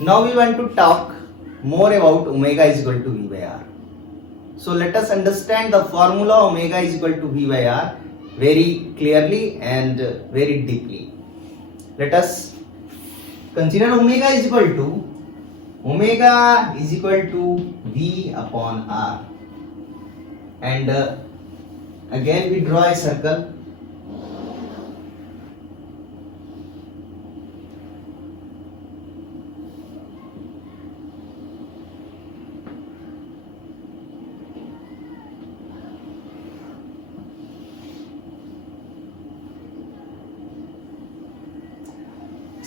Now we want to talk more about omega is equal to V by R. So let us understand the formula omega is equal to V by R very clearly and very deeply. Let us consider omega is equal to V upon R, and again we draw a circle.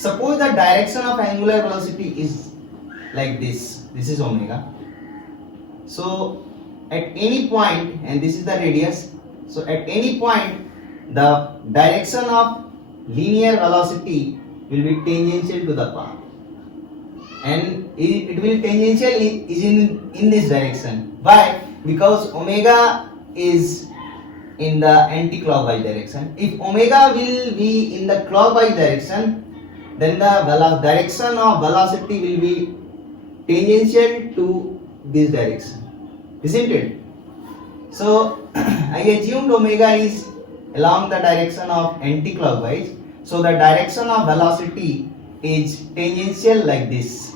Suppose the direction of angular velocity is like this. This is omega. So at any point, and this is the radius. So at any point, the direction of linear velocity will be tangential to the path, and it will tangential is in this direction. Why? Because omega is in the anti-clockwise direction. If omega will be in the clockwise direction, then the direction of velocity will be tangential to this direction, isn't it? So I assumed omega is along the direction of anti-clockwise, so the direction of velocity is tangential like this.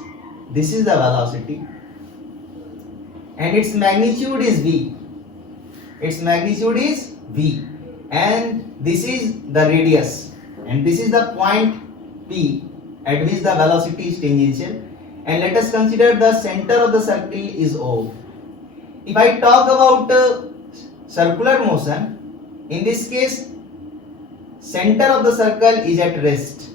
This is the velocity and its magnitude is V. Its magnitude is V, and this is the radius, and this is the point P at which the velocity is tangential. And let us consider the center of the circle is O. If I talk about circular motion, in this case center of the circle is at rest.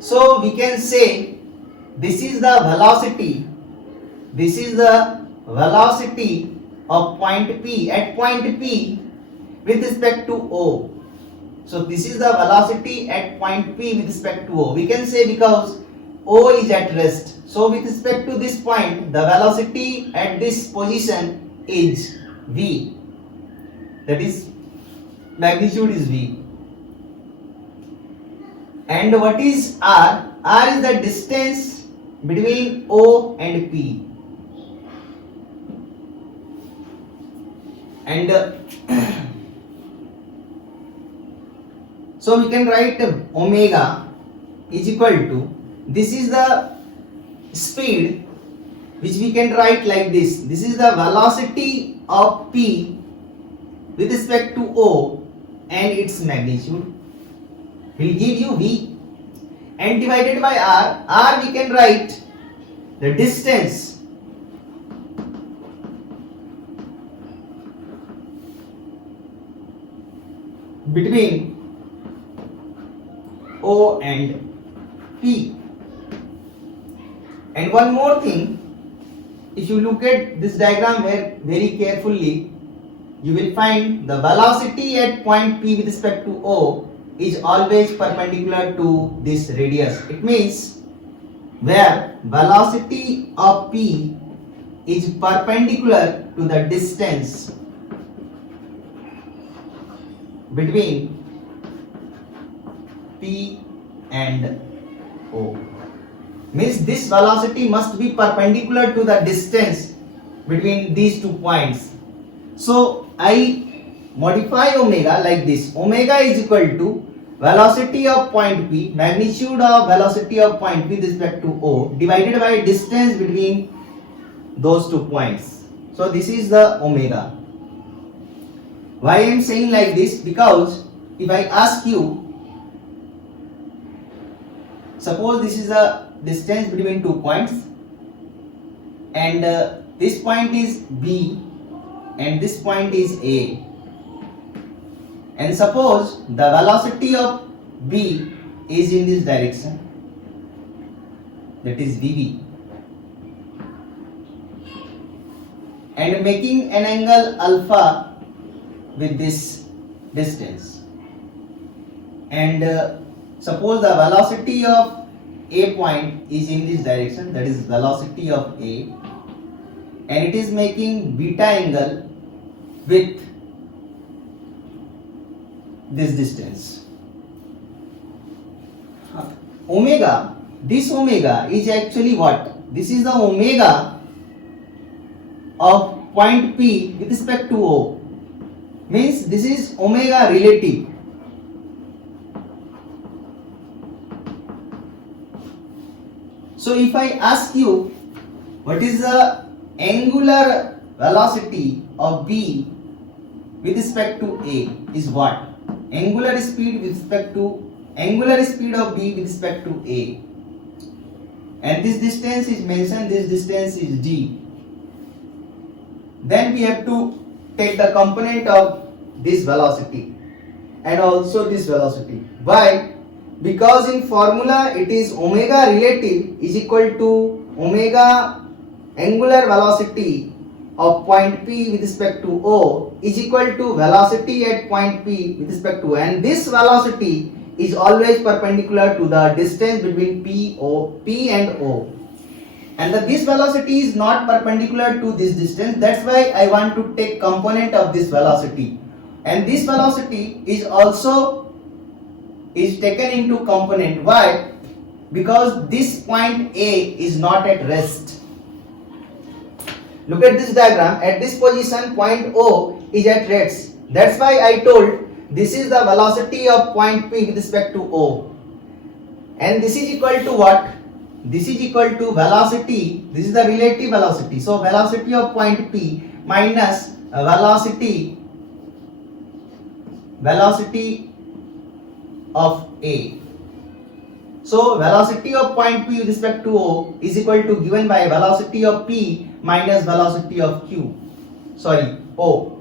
So we can say this is the velocity of point P at point P with respect to O. So this is the velocity at point P with respect to O. We can say because O is at rest. So with respect to this point, the velocity at this position is V. That is, magnitude is V. And what is R? R is the distance between O and P. And so we can write omega is equal to, this is the speed which we can write like this. This is the velocity of P with respect to O, and its magnitude will give you V, and divided by R. R we can write the distance between O and P. And one more thing, if you look at this diagram very carefully, you will find the velocity at point P with respect to O is always perpendicular to this radius. It means where velocity of P is perpendicular to the distance between P and O, means this velocity must be perpendicular to the distance between these 2 points. So I modify omega like this. Omega is equal to velocity of point P, magnitude of velocity of point P with respect to O, divided by distance between those 2 points. So this is the omega. Why I am saying like this? Because if I ask you, suppose this is the distance between 2 points, and this point is B and this point is A, and suppose the velocity of B is in this direction, that is VB, and making an angle alpha with this distance, and suppose the velocity of A point is in this direction, that is velocity of A, and it is making beta angle with this distance. Omega, this omega is actually what? This is the omega of point P with respect to O. Means this is omega relative. So if I ask you what is the angular velocity of B with respect to A is what? Angular speed of B with respect to A. And this distance is mentioned, this distance is D. Then we have to take the component of this velocity and also this velocity. Why? Because in formula it is omega relative is equal to omega angular velocity of point P with respect to O is equal to velocity at point P with respect to O, and this velocity is always perpendicular to the distance between P and O, and this velocity is not perpendicular to this distance. That's why I want to take component of this velocity, and this velocity is also taken into component. Why? Because this point A is not at rest. Look at this diagram. At this position point O is at rest. That's why I told this is the velocity of point P with respect to O, and this is equal to what? This is equal to velocity. This is the relative velocity. So velocity of point P minus velocity of A. So velocity of point P with respect to O is equal to given by velocity of P minus velocity of O.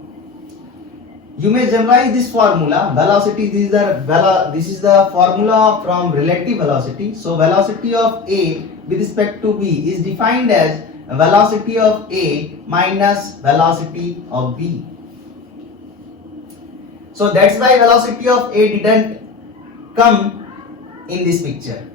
You may generalize this formula. Velocity, this is the formula from relative velocity. So velocity of A with respect to B is defined as velocity of A minus velocity of B. So that's why velocity of A didn't come in this picture,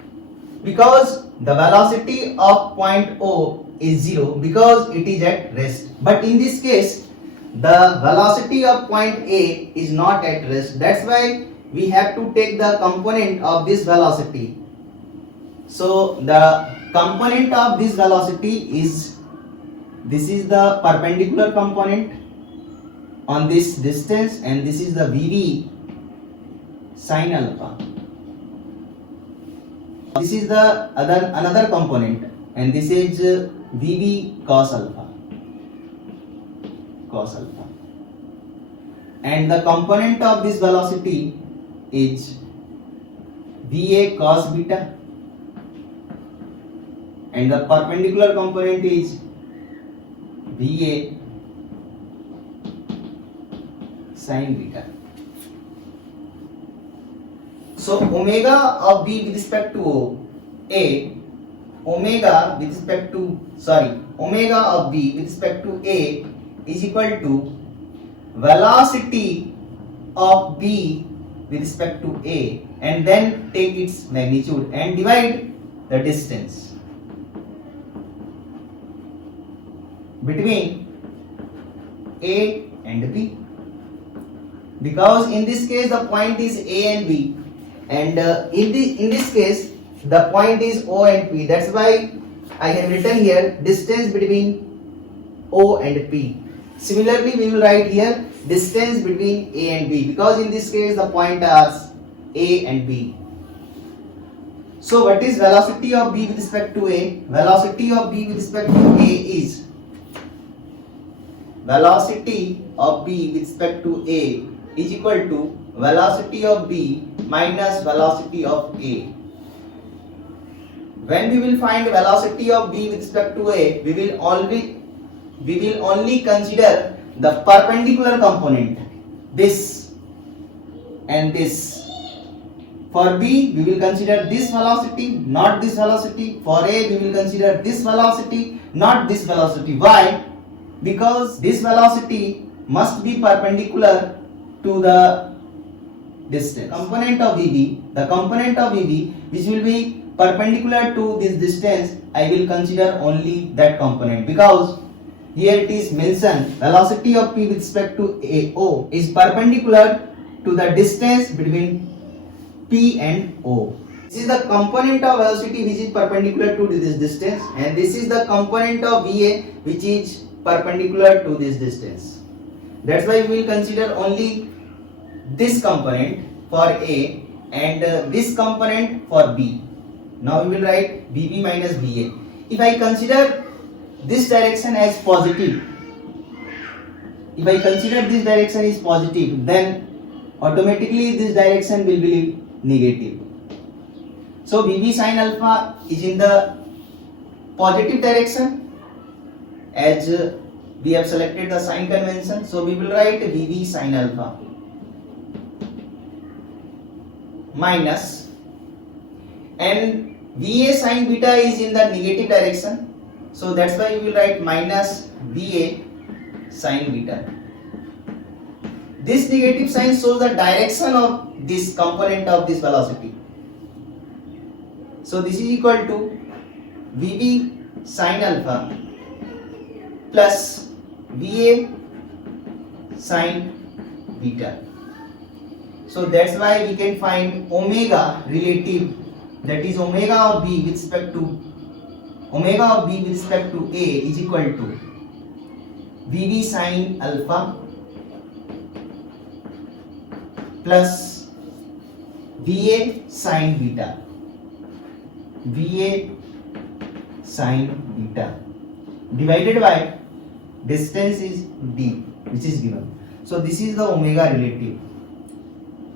because the velocity of point O is 0 because it is at rest. But in this case the velocity of point A is not at rest. That's why we have to take the component of this velocity. So the component of this velocity is, this is the perpendicular component on this distance, and this is the VV sin alpha. This is the another component, and this is VV cos alpha. And the component of this velocity is VA cos beta, and the perpendicular component is VA sin beta. So omega of B with respect to omega of B with respect to A is equal to velocity of B with respect to A, and then take its magnitude and divide the distance between A and B, because in this case the point is A and B, and in this case the point is O and P. That's why I have written here distance between O and P. Similarly, we will write here distance between A and B, because in this case the point are A and B. So what is velocity of B with respect to A? Velocity of B with respect to A is velocity of B with respect to A is equal to velocity of B minus velocity of A. When we will find velocity of B with respect to A, we will only consider the perpendicular component, this and this. For B, we will consider this velocity, not this velocity. For A, we will consider this velocity, not this velocity. Why? Because this velocity must be perpendicular to the distance. Component of VB, the component of VB which will be perpendicular to this distance, I will consider only that component, because here it is mentioned velocity of P with respect to AO is perpendicular to the distance between P and O. This is the component of velocity which is perpendicular to this distance, and this is the component of VA which is perpendicular to this distance. That's why we will consider only this component for A and this component for B. Now we will write BB minus BA. If I consider this direction as positive, then automatically this direction will be negative. So BB sin alpha is in the positive direction as we have selected the sign convention. So we will write BB sin alpha minus, and VA sin beta is in the negative direction. So that's why we will write minus VA sin beta. This negative sign shows the direction of this component of this velocity. So this is equal to VB sin alpha plus VA sin beta. So that's why we can find omega relative, that is omega of B with respect to A is equal to VB sin alpha plus VA sin beta. Divided by distance is D, which is given. So this is the omega relative.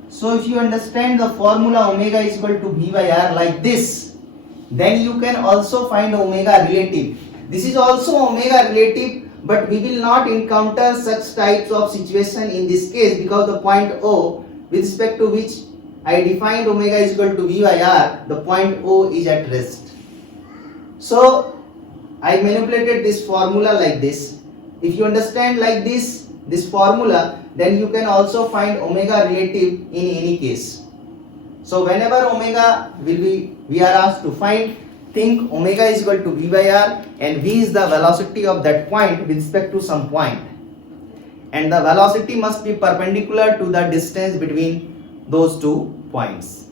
So if you understand the formula omega is equal to V by R like this, then you can also find omega relative. This is also omega relative, but we will not encounter such types of situation in this case because the point O with respect to which I defined omega is equal to V by R, the point O is at rest. So I manipulated this formula like this. If you understand like this formula, then you can also find omega relative in any case. So whenever omega we are asked to find, think omega is equal to V by R, and V is the velocity of that point with respect to some point, and the velocity must be perpendicular to the distance between those 2 points.